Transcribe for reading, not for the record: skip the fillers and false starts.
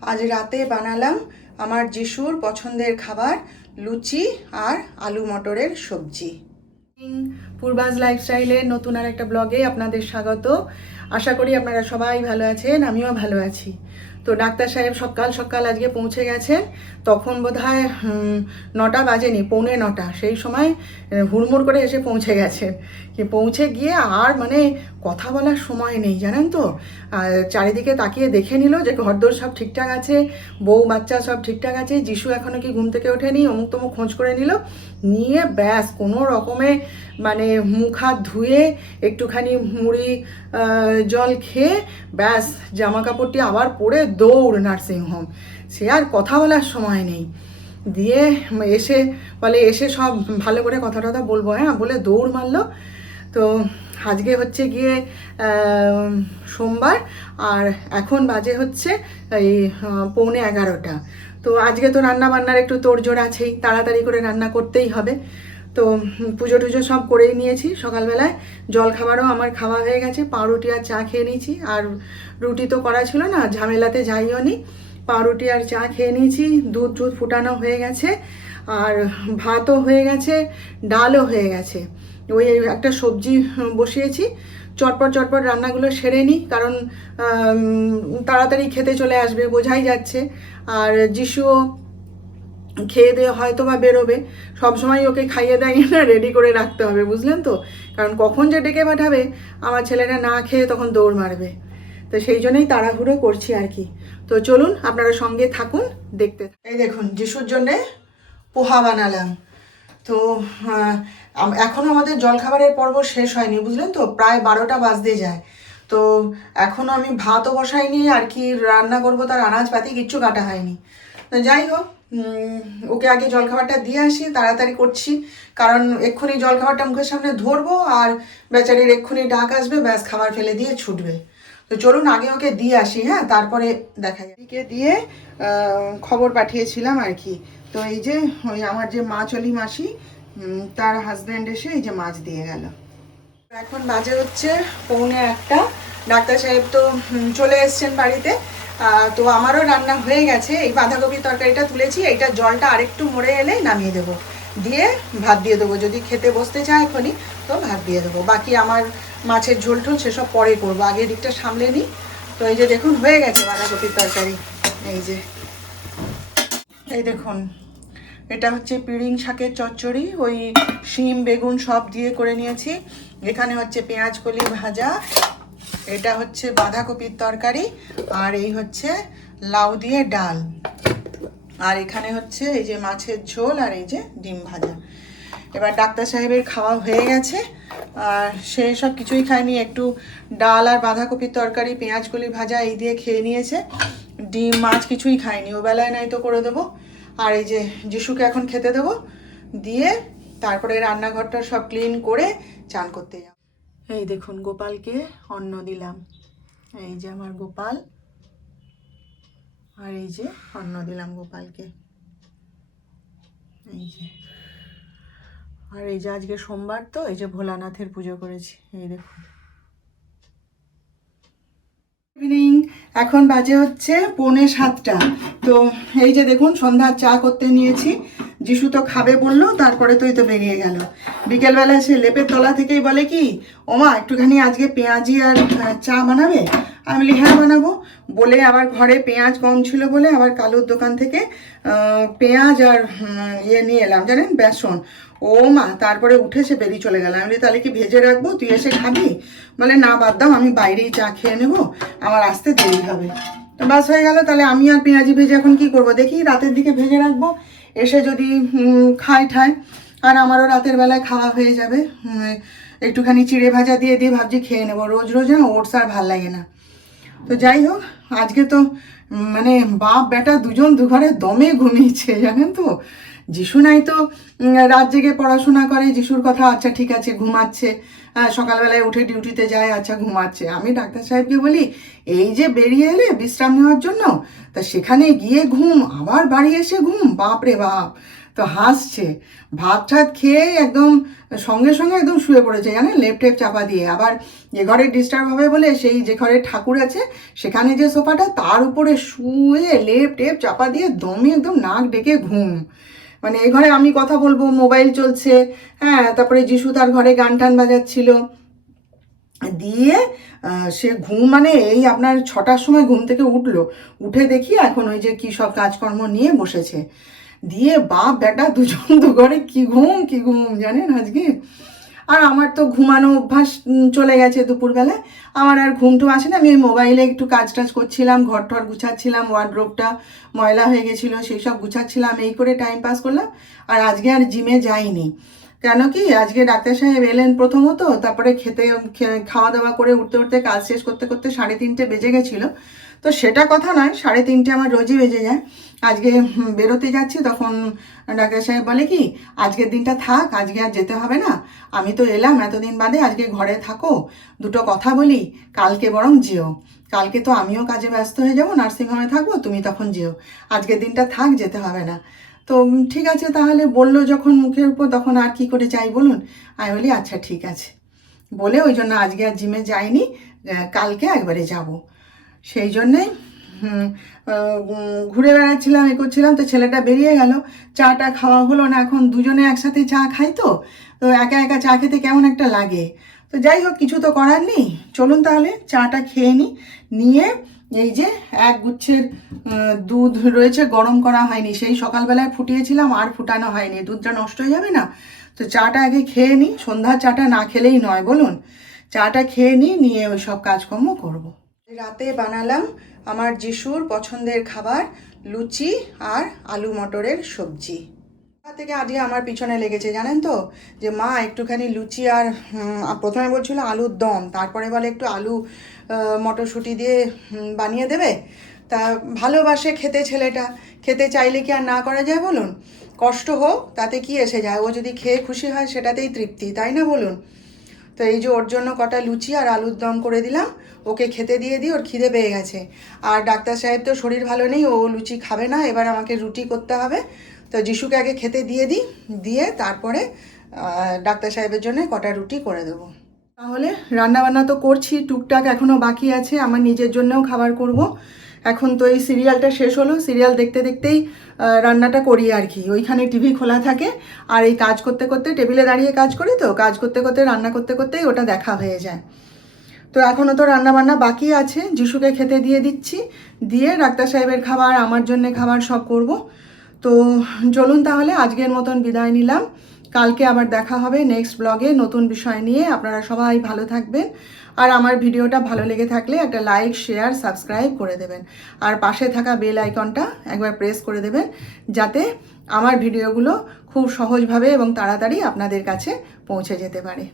আজ রাতে বানালাম আমার যিশুর পছন্দের খাবার, লুচি আর আলু মটরের সবজি। পূর্বাজ লাইফস্টাইলের নতুন আর একটা ব্লগে আপনাদের স্বাগত। আশা করি আপনারা সবাই ভালো আছেন, আমিও ভালো আছি। তো ডাক্তার সাহেব সকাল সকাল আজকে পৌঁছে গেছেন। তখন বোধহয় 9টা বাজেনি, 9:45। সেই সময় হুড়মুড় করে এসে পৌঁছে গেছেন। পৌঁছে গিয়ে আর মানে কথা বলার সময় নেই, জানেন তো। চারিদিকে তাকিয়ে দেখে নিল যে ঘরদোর সব ঠিকঠাক আছে, বউ বাচ্চা সব ঠিকঠাক আছে, যিশু এখনও কি ঘুম থেকে ওঠেনি, অমুক তমুক খোঁজ করে নিল। নিয়ে ব্যাস কোনো রকমে মানে মুখ হাত ধুয়ে একটুখানি মুড়ি জল খেয়ে ব্যাস জামা কাপড়টি আবার পরে দৌড় নার্সিংহোম। সে আর কথা বলার সময় নেই। দিয়ে এসে বলে এসে সব ভালো করে কথা টথা বলবো, হ্যাঁ বলে দৌড় মারলো। তো আজকে হচ্ছে গিয়ে সোমবার, আর এখন বাজে হচ্ছে এই 11:45। তো আজকে তো রান্না বান্নার একটু তোড়জোড় আছেই, তাড়াতাড়ি করে রান্না করতেই হবে। তো পুজো টুজো সব করেই নিয়েছি। সকালবেলায় জলখাবারও আমার খাওয়া হয়ে গেছে, পাউরুটি আর চা খেয়ে নিয়েছি। আর রুটি তো করা ছিল না, ঝামেলাতে যাইও নি, পাউরুটি আর চা খেয়ে নিয়েছি। দুধ ফুটানো হয়ে গেছে, আর ভাতও হয়ে গেছে, ডালও হয়ে গেছে। ওই একটা সবজি বসিয়েছি, চটপট রান্নাগুলো সেরে নিই, কারণ তাড়াতাড়ি খেতে চলে আসবে বোঝাই যাচ্ছে। আর যিশুও খেয়ে দিয়ে হয়তো বা বেরোবে, সবসময় ওকে খাইয়ে দাইয়ে না রেডি করে রাখতে হবে, বুঝলেন তো। কারণ কখন যে ডেকে পাঠাবে আমার ছেলেরা না খেয়ে তখন দৌড় মারবে। তো সেই জন্যই তাড়াহুড়ো করছি আর কি। তো চলুন আপনারা সঙ্গে থাকুন, দেখতে। এই দেখুন যিশুর জন্যে পোহা বানালাম। তো এখনও আমাদের জলখাবারের পর্ব শেষ হয়নি, বুঝলেন তো, প্রায় 12টা বাজতে যায়। তো এখনও আমি ভাতও বসাইনি, আর কি রান্না করবো তার আনাজপাতি কিচ্ছু কাটা হয়নি। যাই হোক, ওকে আগে জলখাবারটা দিয়ে আসি, তাড়াতাড়ি করছি, কারণ এক্ষুনি জলখাবারটা মুখের সামনে ধরবো আর বেচারির এক্ষুনি ডাক আসবে, ব্যাস খাবার ফেলে দিয়ে ছুটবে। তো চলুন আগে ওকে দিয়ে আসি, হ্যাঁ, তারপরে দেখা যায়। এদিকে দিয়ে খবর পাঠিয়েছিলাম আর কি। তো এই যে ওই আমার যে মাছলি মাসি, তার হাজব্যান্ড এসে এই যে মাছ দিয়ে গেল। এখন বাজে হচ্ছে 1:45। ডাক্তার সাহেব তো চলে এসছেন বাড়িতে। তো আমারও রান্না হয়ে গেছে। এই বাঁধাকপির তরকারিটা তুলেছি, এইটা জলটা আরেকটু মরে এলে নামিয়ে দেবো, দিয়ে ভাত দিয়ে দেবো। যদি খেতে বসতে চায় এখনই তো ভাত দিয়ে দেবো। বাকি আমার মাছের ঝোল টোল সেসব পরে করবো, আগে দিকটা সামলে নিই। তো এই যে দেখুন হয়ে গেছে বাঁধাকপির তরকারি। এই দেখুন, এটা হচ্ছে পিড়িং শাকের চচ্চড়ি, ওই শিম বেগুন সব দিয়ে করে নিয়েছি। এখানে হচ্ছে পেঁয়াজ কলি ভাজা, এটা হচ্ছে বাঁধাকপির তরকারি, আর এই হচ্ছে লাউ দিয়ে ডাল, আর এখানে হচ্ছে এই যে মাছের ঝোল, আর এই যে ডিম ভাজা। এবার ডাক্তার সাহেবের খাওয়া হয়ে গেছে, আর সে সব কিছুই খায়নি, একটু ডাল আর বাঁধাকপির তরকারি পেঁয়াজ কলি ভাজা এই দিয়ে খেয়ে নিয়েছে। ডিম মাছ কিছুই খায়নি, ও বেলায় নাই তো করে দেবো। আর এই যে যিশুকে এখন খেতে দেবো, দিয়ে তারপরে রান্নাঘরটা সব ক্লিন করে চান করতে যাব। এই দেখুন গোপালকে অন্ন দিলাম, এই যে আমার গোপাল, আর এই যে অন্ন দিলাম গোপালকে, এই যে। আর এই যে আজকে সোমবার, তো এই যে ভোলানাথের পুজো করেছি, এই দেখুন। ইভিনিং, এখন বাজে হচ্ছে 6:45। তো এই যে দেখুন সন্ধ্যার চা করতে নিয়েছি। যিশু তো খাবে বললো, তারপরে তো এই তো বেরিয়ে গেল। বিকেলবেলা সে লেপের তলা থেকেই বলে কি, ওমা একটুখানি আজকে পেঁয়াজি আর চা বানাবে। আমি বলি হ্যাঁ বানাবো। বলে আবার ঘরে পেঁয়াজ কম ছিল বলে আবার কালুর দোকান থেকে পেঁয়াজ আর নিয়ে এলাম, জানেন, বেসন। ও মা, তারপরে উঠে সে বেরিয়ে চলে গেল। আমি বলি তাহলে কি ভেজে রাখবো, তুই এসে খাবি? বলে না বাদ দাও, আমি বাইরেই চা খেয়ে নেবো, আমার আসতে দেরি হবে। তো বাস হয়ে গেল। তাহলে আমি আর পেঁয়াজি ভেজে এখন কি করব, দেখি রাতের দিকে ভেজে রাখবো, এসে যদি খায় ঠায়, আর আমারও রাতের বেলায় খাওয়া হয়ে যাবে। একটুখানি চিড়ে ভাজা দিয়ে দিয়ে ভাবছি খেয়ে নেবো, রোজ রোজ না ওটস আর ভাল লাগে না। তো যাই হোক, আজকে তো মানে বাপ বেটা দুজন দুঘরে দমে ঘুমিয়েছে, জানেন তো। যিশু নাই তো রাত জেগে পড়াশোনা করে, যিশুর কথা আচ্ছা ঠিক আছে ঘুমাচ্ছে, সকালবেলায় উঠে ডিউটিতে যায়, আচ্ছা ঘুমাচ্ছে। আমি ডাক্তার সাহেবকে বলি এই যে বেরিয়ে এলে বিশ্রাম নেওয়ার জন্য, তা সেখানে গিয়ে ঘুম, আবার বাড়ি এসে ঘুম, বাপ রে বাপ। তো হাসছে, ভাত ঠাত খেয়ে একদম সঙ্গে সঙ্গে একদম শুয়ে পড়েছে জানেন, লেপ টেপ চাপা দিয়ে। আবার যে ঘরে ডিস্টার্ব হবে বলে সেই যে ঘরে ঠাকুর আছে সেখানে যে সোফাটা তার উপরে শুয়ে লেপ টেপ চাপা দিয়ে দমে একদম নাক ডেকে ঘুম। মানে এ ঘরে আমি কথা বলবো, মোবাইল চলছে, হ্যাঁ, তারপরে যিশু তার ঘরে গান টান বাজাচ্ছিল, দিয়ে সে ঘুম মানে এই আপনার 6টার সময় ঘুম থেকে উঠলো, উঠে দেখি এখন ওই যে কী সব কাজকর্ম নিয়ে বসেছে। দিয়ে বাপ বেটা দুজন তো ঘরে কি ঘুম জানেন আজকে। আর আমার তো ঘুমানো অভ্যাস চলে গেছে দুপুরবেলায়, আমার আর ঘুমটু আসে না। আমি ওই মোবাইলে একটু কাজ টাজ করছিলাম, ঘর টর গুছাচ্ছিলাম, ওয়ার্ডরোবটা ময়লা হয়ে গেছিলো সেই সব গুছাচ্ছিলাম, এই করে টাইম পাস করলাম। আর আজকে আর জিমে যাইনি, কেন কি আজকে ডাক্তার সাহেব এলেন প্রথমত, তারপরে খাওয়া দাওয়া করে উঠতে উঠতে কাজ শেষ করতে করতে 3:30 বেজে গেছিলো। তো সেটা কথা নয়, 3:30 আমার রোজই বেজে যায়। আজকে বেরোতে যাচ্ছি তখন ডাক্তার সাহেব বলে কি, আজকের দিনটা থাক, আজকে আর যেতে হবে না, আমি তো এলাম এতদিন বাদে, আজকে ঘরে থাকো, দুটো কথা বলি, কালকে বরং যেও, কালকে তো আমিও কাজে ব্যস্ত হয়ে যাবো, নার্সিংহোমে থাকবো, তুমি তখন যেও, আজকের দিনটা থাক, যেতে হবে না। তো ঠিক আছে তাহলে বললো যখন মুখের উপর, তখন আর কি করে যাই বলুন। আমি বলি আচ্ছা ঠিক আছে, বলে ওই জন্য আজকে আর জিমে যাইনি, কালকে একবারে যাব। সেই জন্যে ঘুরে বেড়াচ্ছিলাম, এ করছিলাম, তো ছেলেটা বেরিয়ে গেল, চাটা খাওয়া হলো না। এখন দুজনে একসাথে চা খাই, তো তো একা একা চা খেতে কেমন একটা লাগে। তো যাই হোক, কিছু তো করার নেই, চলুন তাহলে চাটা খেয়ে নিয়ে এই যে এক গুচ্ছের দুধ রয়েছে, গরম করা হয়নি, সেই সকালবেলায় ফুটিয়েছিলাম, আর ফুটানো হয়নি, দুধটা নষ্ট হয়ে যাবে না। তো চাটা আগে খেয়ে নিই, সন্ধ্যার চাটা না খেলেই নয় বলুন। চাটা খেয়ে নিয়ে ওই সব কাজকর্ম করব। রাতে বানালাম আমার যিশুর পছন্দের খাবার, লুচি আর আলু মটরের সবজি। থেকে আজকে আমার পিছনে লেগেছে জানেন তো, যে মা একটুখানি লুচি আর প্রথমে বলছিল আলুর দম, তারপরে বলে একটু আলু মটরশুঁটি দিয়ে বানিয়ে দেবে। তা ভালোবাসে খেতে ছেলেটা, খেতে চাইলে কি আর না করা যায় বলুন। কষ্ট হোক তাতে কি এসে যায়, ও যদি খেয়ে খুশি হয় সেটাতেই তৃপ্তি, তাই না বলুন। তো এই যে ওর জন্য কটা লুচি আর আলুর দম করে দিলাম, ওকে খেতে দিয়ে দিই, ওর খিদে পেয়ে গেছে। আর ডাক্তার সাহেব তো শরীর ভালো নেই, ও লুচি খাবে না, এবার আমাকে রুটি করতে হবে। তো যিশুকে আগে খেতে দিয়ে দিই, দিয়ে তারপরে ডাক্তার সাহেবের জন্য কটা রুটি করে দেবো। তাহলে রান্নাবান্না তো করছি টুকটাক, এখনও বাকি আছে, আমার নিজের জন্যও খাবার করব। এখন তো এই সিরিয়ালটা শেষ হলো, সিরিয়াল দেখতে দেখতেই রান্নাটা করি আর কি। ওইখানে টিভি খোলা থাকে, আর এই কাজ করতে করতে, টেবিলে দাঁড়িয়ে কাজ করি, তো কাজ করতে করতে রান্না করতে করতেই ওটা দেখা হয়ে যায়। তো এখনও তো রান্নাবান্না বাকি আছে, যিশুকে খেতে দিয়ে দিচ্ছি, দিয়ে ডাক্তার সাহেবের খাবার, আমার জন্যে খাবার সব করব। তো চলুন তাহলে আজকের মতন বিদায় নিলাম, কালকে আবার দেখা হবে নেক্সট ব্লগে নতুন বিষয় নিয়ে। আপনারা সবাই ভালো থাকবেন, আর আমার ভিডিওটা ভালো লেগে থাকলে একটা লাইক, শেয়ার, সাবস্ক্রাইব করে দেবেন, আর পাশে থাকা বেল আইকনটা একবার প্রেস করে দেবেন, যাতে আমার ভিডিওগুলো খুব সহজভাবে এবং তাড়াতাড়ি আপনাদের কাছে পৌঁছে যেতে পারে।